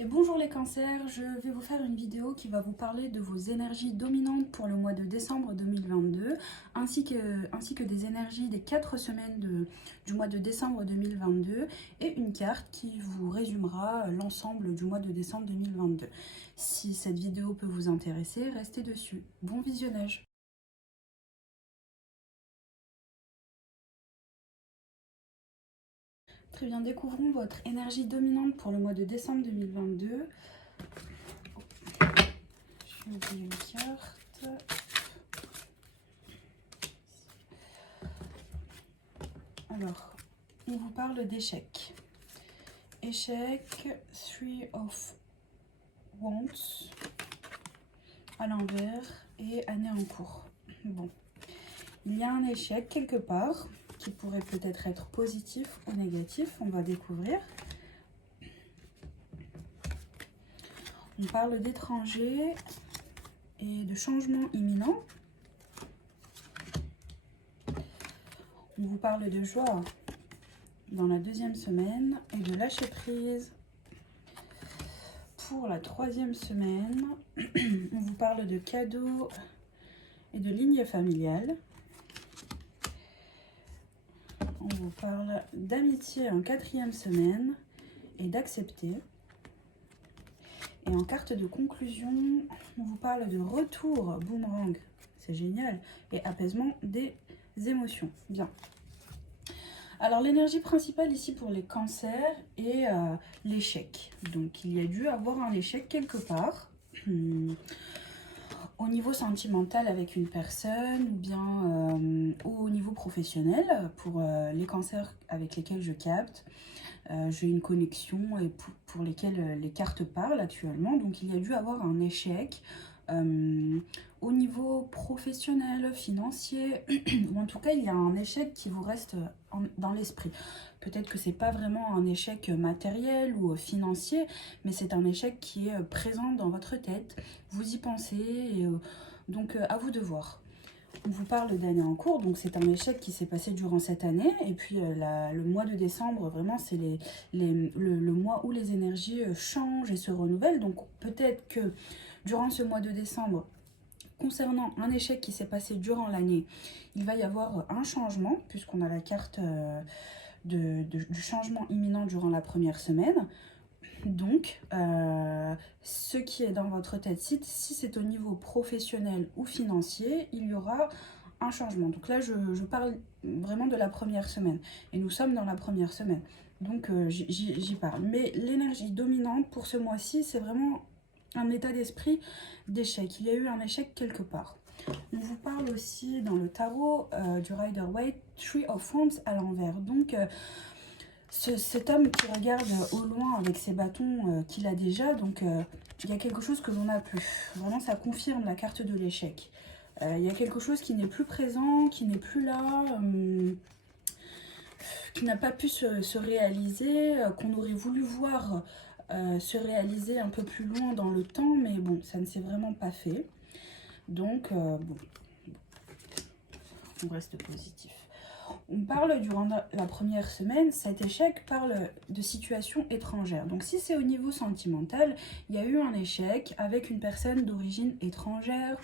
Et bonjour les cancers, je vais vous faire une vidéo qui va vous parler de vos énergies dominantes pour le mois de décembre 2022 ainsi que des énergies des 4 semaines du mois de décembre 2022 et une carte qui vous résumera l'ensemble du mois de décembre 2022. Si cette vidéo peut vous intéresser, restez dessus. Bon visionnage! Très bien, découvrons votre énergie dominante pour le mois de décembre 2022. Je vais ouvrir une carte. Alors, on vous parle d'échec. Échec, Three of Wands, à l'envers et année en cours. Bon, il y a un échec quelque part qui pourrait peut-être être positif ou négatif, on va découvrir. On parle d'étrangers et de changements imminents. On vous parle de joie dans la deuxième semaine et de lâcher prise pour la troisième semaine. On vous parle de cadeaux et de ligne familiale. On vous parle d'amitié en quatrième semaine et d'accepter. Et en carte de conclusion, on vous parle de retour boomerang, c'est génial, et apaisement des émotions. Bien. Alors l'énergie principale ici pour les cancers est l'échec. Donc il y a dû avoir un échec quelque part. Au niveau sentimental avec une personne ou bien au niveau professionnel pour les cancers avec lesquels je capte. J'ai une connexion et pour lesquelles les cartes parlent actuellement. Donc il y a dû avoir un échec au niveau professionnel, financier, ou en tout cas il y a un échec qui vous reste dans l'esprit. Peut-être que c'est pas vraiment un échec matériel ou financier, mais c'est un échec qui est présent dans votre tête. Vous y pensez, et, donc à vous de voir. On vous parle d'année en cours, donc c'est un échec qui s'est passé durant cette année. Et puis le mois de décembre, vraiment, c'est le mois où les énergies changent et se renouvellent. Donc peut-être que durant ce mois de décembre, concernant un échec qui s'est passé durant l'année, il va y avoir un changement, puisqu'on a la carte du changement imminent durant la première semaine. Donc, ce qui est dans votre tête, si c'est au niveau professionnel ou financier, il y aura un changement. Donc là, je parle vraiment de la première semaine. Et nous sommes dans la première semaine. Donc, j'y parle. Mais l'énergie dominante pour ce mois-ci, c'est vraiment un état d'esprit d'échec. Il y a eu un échec quelque part. On vous parle aussi dans le tarot du Rider-Waite, Three of Wands à l'envers. Donc, cet homme qui regarde au loin avec ses bâtons qu'il a déjà, donc il y a quelque chose que l'on n'a plus. Vraiment, ça confirme la carte de l'échec. Il y a quelque chose qui n'est plus présent, qui n'est plus là, qui n'a pas pu se réaliser, qu'on aurait voulu voir se réaliser un peu plus loin dans le temps, mais bon, ça ne s'est vraiment pas fait. Donc, bon, on reste positif. On parle durant la première semaine, cet échec parle de situation étrangère. Donc si c'est au niveau sentimental, il y a eu un échec avec une personne d'origine étrangère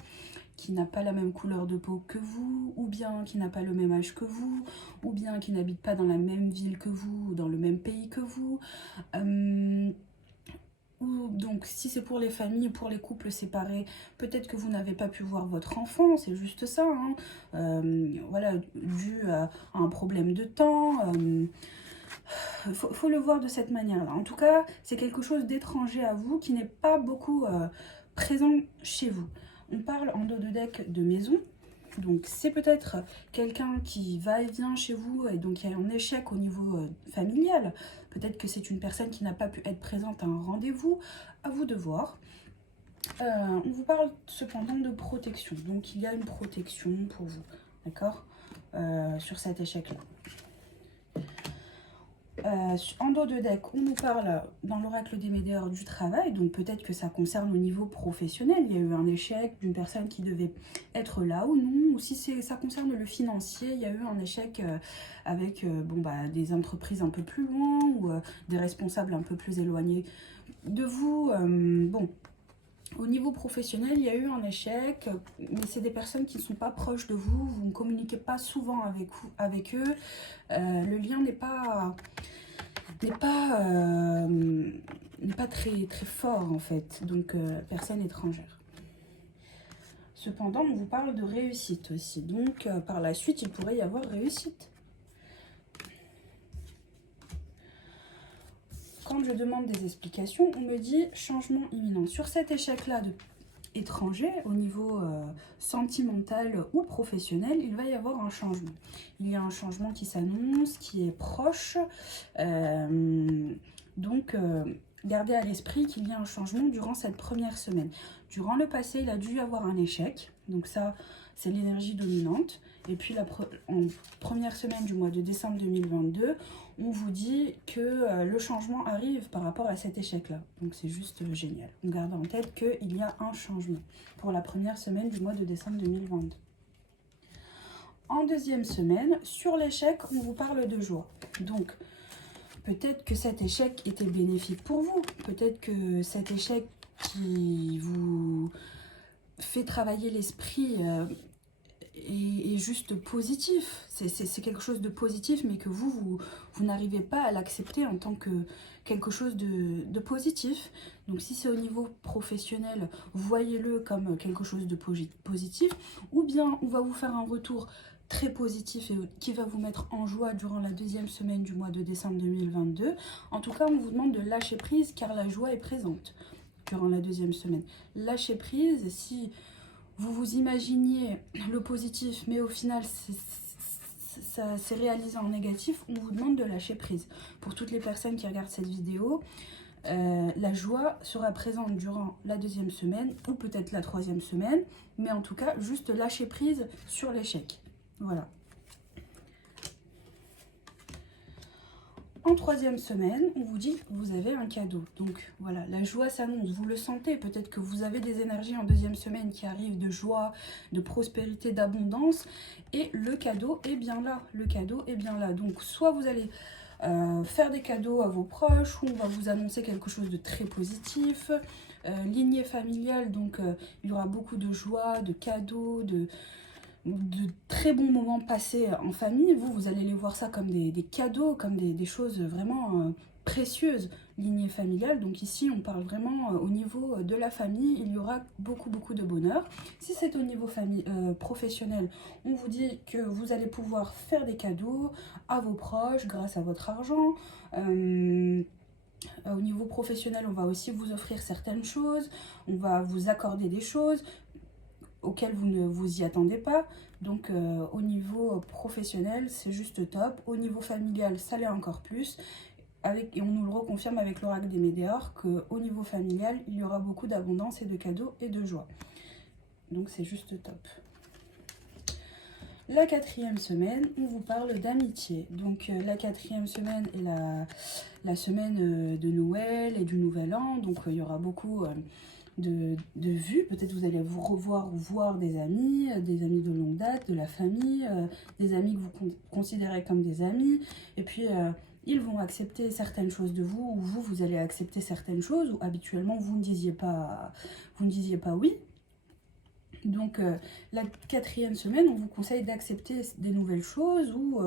qui n'a pas la même couleur de peau que vous, ou bien qui n'a pas le même âge que vous, ou bien qui n'habite pas dans la même ville que vous, ou dans le même pays que vous. Donc si c'est pour les familles, pour les couples séparés, peut-être que vous n'avez pas pu voir votre enfant, c'est juste ça, hein. Voilà, dû à un problème de temps. Faut le voir de cette manière-là. En tout cas, c'est quelque chose d'étranger à vous qui n'est pas beaucoup présent chez vous. On parle en dos de deck de maison. Donc c'est peut-être quelqu'un qui va et vient chez vous et donc il y a un échec au niveau familial. Peut-être que c'est une personne qui n'a pas pu être présente à un rendez-vous. À vous de voir. On vous parle cependant de protection. Donc il y a une protection pour vous, d'accord, sur cet échec-là. en dos de deck, on nous parle dans l'oracle des médiors du travail, donc peut-être que ça concerne au niveau professionnel. Il y a eu un échec d'une personne qui devait être là ou non, ou si ça concerne le financier, il y a eu un échec avec des entreprises un peu plus loin ou des responsables un peu plus éloignés de vous. Au niveau professionnel, il y a eu un échec, mais c'est des personnes qui ne sont pas proches de vous, vous ne communiquez pas souvent avec eux, le lien n'est pas très, très fort en fait, donc personne étrangère. Cependant, on vous parle de réussite aussi, donc par la suite, il pourrait y avoir réussite. Quand je demande des explications, on me dit changement imminent. Sur cet échec-là étranger, au niveau sentimental ou professionnel, il va y avoir un changement. Il y a un changement qui s'annonce, qui est proche. Gardez à l'esprit qu'il y a un changement durant cette première semaine. Durant le passé, il a dû y avoir un échec. Donc ça, c'est l'énergie dominante. Et puis en première semaine du mois de décembre 2022, on vous dit que le changement arrive par rapport à cet échec-là. Donc c'est juste génial. On garde en tête qu'il y a un changement pour la première semaine du mois de décembre 2022. En deuxième semaine, sur l'échec, on vous parle de joie. Donc peut-être que cet échec était bénéfique pour vous. Peut-être que cet échec qui vous fait travailler l'esprit est juste positif. C'est quelque chose de positif, mais que vous n'arrivez pas à l'accepter en tant que quelque chose de positif. Donc si c'est au niveau professionnel, voyez-le comme quelque chose de positif. Ou bien on va vous faire un retour très positif et qui va vous mettre en joie durant la deuxième semaine du mois de décembre 2022. En tout cas, on vous demande de lâcher prise car la joie est présente durant la deuxième semaine. Lâcher prise, si vous vous imaginiez le positif, mais au final, ça s'est réalisé en négatif, on vous demande de lâcher prise. Pour toutes les personnes qui regardent cette vidéo, la joie sera présente durant la deuxième semaine ou peut-être la troisième semaine, mais en tout cas, juste lâcher prise sur l'échec. Voilà. En troisième semaine, on vous dit que vous avez un cadeau. Donc voilà, la joie s'annonce, vous le sentez. Peut-être que vous avez des énergies en deuxième semaine qui arrivent de joie, de prospérité, d'abondance. Et le cadeau est bien là. Le cadeau est bien là. Donc soit vous allez faire des cadeaux à vos proches, ou on va vous annoncer quelque chose de très positif. Lignée familiale, donc il y aura beaucoup de joie, de cadeaux, de très bons moments passés en famille. Vous allez les voir ça comme des cadeaux, comme des choses vraiment précieuses, lignée familiale. Donc ici, on parle vraiment au niveau de la famille, il y aura beaucoup de bonheur. Si c'est au niveau professionnel, on vous dit que vous allez pouvoir faire des cadeaux à vos proches grâce à votre argent. Au niveau professionnel, on va aussi vous offrir certaines choses, on va vous accorder des choses auxquelles vous ne vous y attendez pas. Donc au niveau professionnel, c'est juste top. Au niveau familial, ça l'est encore plus. Et on nous le reconfirme avec l'oracle des médiors qu'au niveau familial, il y aura beaucoup d'abondance et de cadeaux et de joie. Donc c'est juste top. La quatrième semaine, on vous parle d'amitié. Donc la quatrième semaine est la semaine de Noël et du Nouvel An. Donc il y aura beaucoup de vues. Peut-être vous allez vous revoir ou voir des amis de longue date, de la famille, des amis que vous considérez comme des amis. Et puis ils vont accepter certaines choses de vous, ou vous allez accepter certaines choses, où habituellement vous ne disiez pas oui. Donc la quatrième semaine, on vous conseille d'accepter des nouvelles choses ou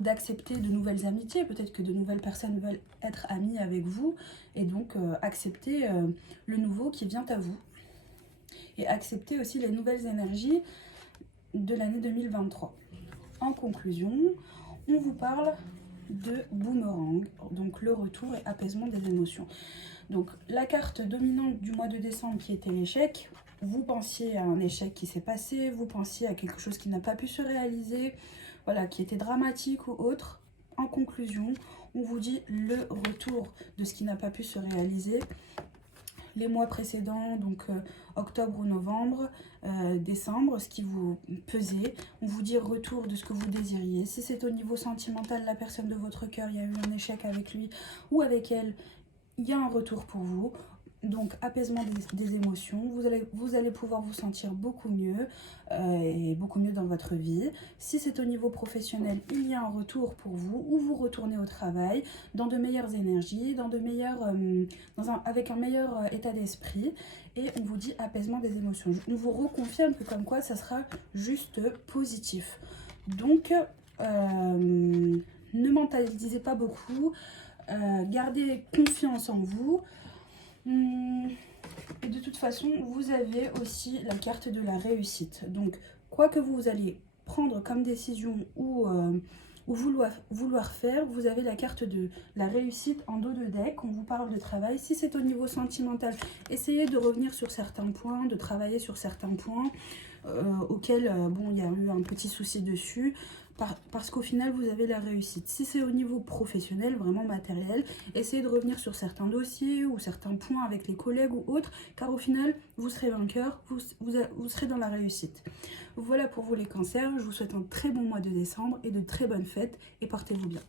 d'accepter de nouvelles amitiés. Peut-être que de nouvelles personnes veulent être amies avec vous et donc accepter le nouveau qui vient à vous. Et accepter aussi les nouvelles énergies de l'année 2023. En conclusion, on vous parle de boomerang, donc le retour et apaisement des émotions. Donc la carte dominante du mois de décembre qui était l'échec, vous pensiez à un échec qui s'est passé, vous pensiez à quelque chose qui n'a pas pu se réaliser, voilà, qui était dramatique ou autre. En conclusion, on vous dit le retour de ce qui n'a pas pu se réaliser, les mois précédents, donc octobre ou novembre, décembre, ce qui vous pesait. On vous dit retour de ce que vous désiriez. Si c'est au niveau sentimental, la personne de votre cœur, il y a eu un échec avec lui ou avec elle, il y a un retour pour vous. Donc apaisement des émotions, vous allez pouvoir vous sentir beaucoup mieux et beaucoup mieux dans votre vie. Si c'est au niveau professionnel, il y a un retour pour vous, où vous retournez au travail dans de meilleures énergies, avec un meilleur état d'esprit, et on vous dit apaisement des émotions. Je vous reconfirme que comme quoi ça sera juste positif. Donc ne mentalisez pas beaucoup, gardez confiance en vous. Et de toute façon, vous avez aussi la carte de la réussite. Donc, quoi que vous allez prendre comme décision ou vouloir faire, vous avez la carte de la réussite en dos de deck. On vous parle de travail. Si c'est au niveau sentimental, essayez de revenir sur certains points, de travailler sur certains points auxquels, bon, il y a eu un petit souci dessus. Parce qu'au final, vous avez la réussite. Si c'est au niveau professionnel, vraiment matériel, essayez de revenir sur certains dossiers ou certains points avec les collègues ou autres, car au final, vous serez vainqueur, vous serez dans la réussite. Voilà pour vous les cancers, je vous souhaite un très bon mois de décembre et de très bonnes fêtes et portez-vous bien.